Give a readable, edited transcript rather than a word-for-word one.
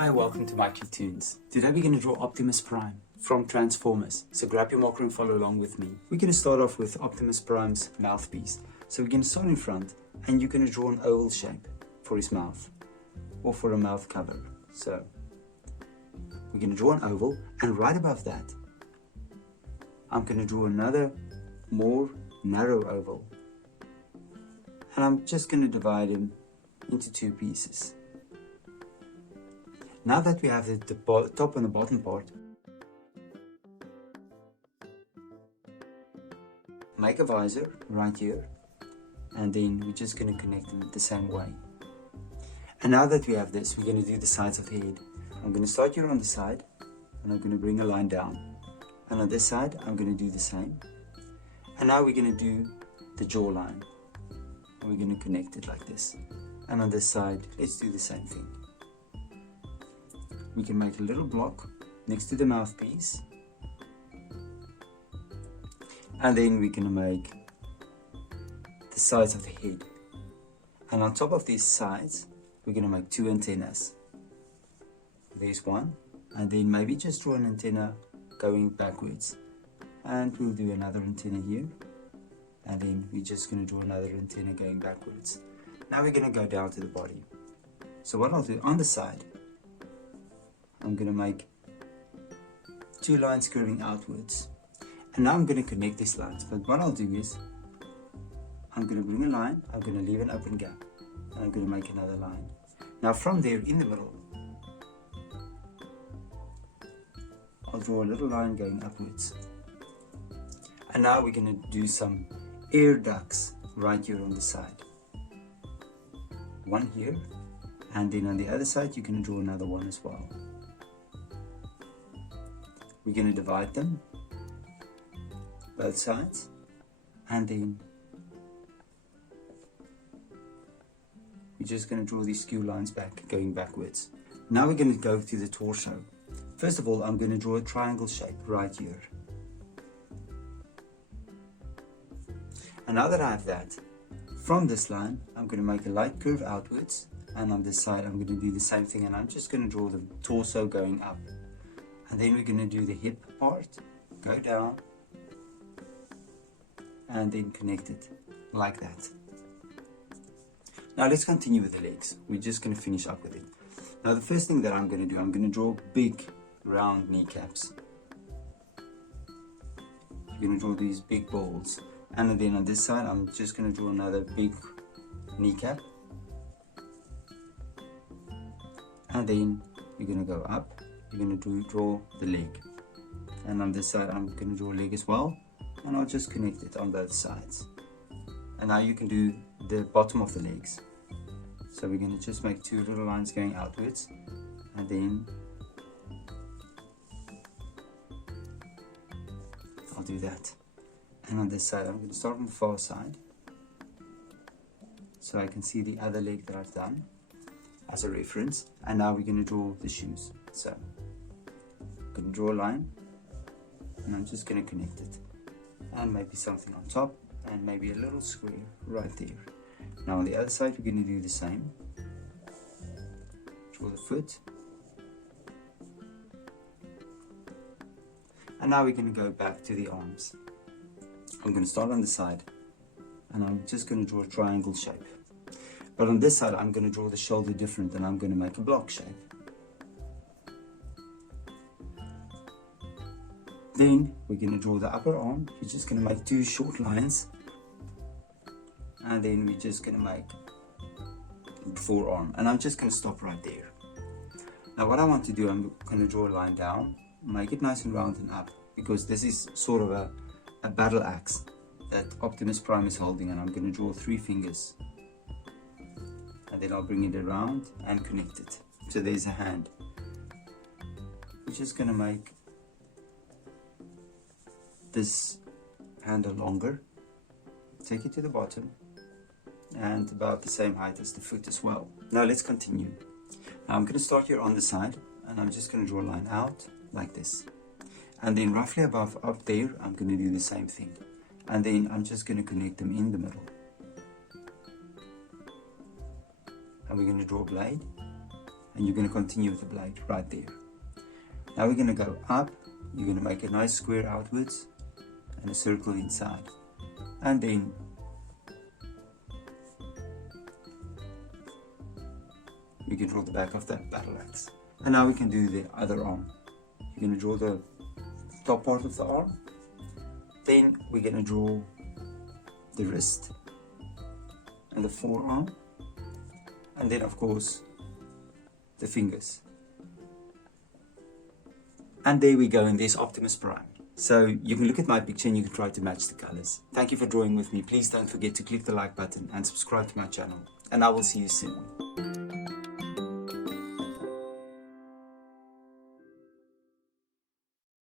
Hi, welcome to mycutetoons. Today we're going to draw Optimus Prime from Transformers. So grab your marker and follow along with me. We're going to start off with Optimus Prime's mouthpiece. So we're going to start in front and you're going to draw an oval shape for his mouth or for a mouth cover. So we're going to draw an oval, and right above that I'm going to draw another more narrow oval, and I'm just going to divide him into two pieces. Now that we have the top and the bottom part, make a visor right here, and then we're just going to connect them the same way. And now that we have this, we're going to do the sides of the head. I'm going to start here on the side, and I'm going to bring a line down. And on this side, I'm going to do the same. And now we're going to do the jawline. And we're going to connect it like this. And on this side, let's do the same thing. We can make a little block next to the mouthpiece. And then we're going to make the sides of the head. And on top of these sides, we're going to make two antennas. There's one, and then maybe just draw an antenna going backwards. And we'll do another antenna here. And then we're just going to draw another antenna going backwards. Now we're going to go down to the body. So what I'll do on the side, I'm going to make two lines curving outwards. And now I'm going to connect these lines. But what I'll do is, I'm going to bring a line, I'm going to leave an open gap, and I'm going to make another line. Now from there in the middle, I'll draw a little line going upwards. And now we're going to do some air ducts right here on the side. One here, and then on the other side you're going to draw another one as well. We're going to divide them, both sides, and then we're just going to draw these skew lines back, going backwards. Now we're going to go to the torso. First of all, I'm going to draw a triangle shape right here. And now that I have that, from this line, I'm going to make a light curve outwards, and on this side, I'm going to do the same thing, and I'm just going to draw the torso going up. And then we're going to do the hip part, go down, and then connect it like that. Now let's continue with the legs. We're just going to finish up with it. Now the first thing that I'm going to do, I'm going to draw big round kneecaps. I'm going to draw these big balls, and then on this side I'm just going to draw another big kneecap, and then you're going to go up, you're going to draw the leg, and on this side I'm going to draw a leg as well, and I'll just connect it on both sides. And now you can do the bottom of the legs. So we're going to just make two little lines going outwards, and then I'll do that. And on this side I'm going to start on the far side, so I can see the other leg that I've done as a reference. And now we're going to draw the shoes. So I'm going to draw a line, and I'm just going to connect it, and maybe something on top, and maybe a little square right there. Now on the other side we're going to do the same. Draw the foot. And now we're going to go back to the arms. I'm going to start on the side, and I'm just going to draw a triangle shape. But on this side I'm going to draw the shoulder different, and I'm going to make a block shape. Then we're going to draw the upper arm. You're just going to make two short lines, and then we're just going to make the forearm, and I'm just going to stop right there. Now what I want to do, I'm going to draw a line down, make it nice and round and up, because this is sort of a battle axe that Optimus Prime is holding, and I'm going to draw three fingers, and then I'll bring it around and connect it. So there's a hand. We're just going to make this handle longer, take it to the bottom, and about the same height as the foot as well. Now let's continue. Now I'm going to start here on the side, and I'm just going to draw a line out like this, and then roughly above up there I'm going to do the same thing, and then I'm just going to connect them in the middle. And we're going to draw a blade, and you're going to continue with the blade right there. Now we're going to go up. You're going to make a nice square outwards and a circle inside, and then you can draw the back of that battle axe. And now we can do the other arm. You're going to draw the top part of the arm, then we're going to draw the wrist and the forearm, and then of course the fingers. And there we go, and there's Optimus Prime. So you can look at my picture and you can try to match the colors. Thank you for drawing with me. Please don't forget to click the like button and subscribe to my channel, and I will see you soon.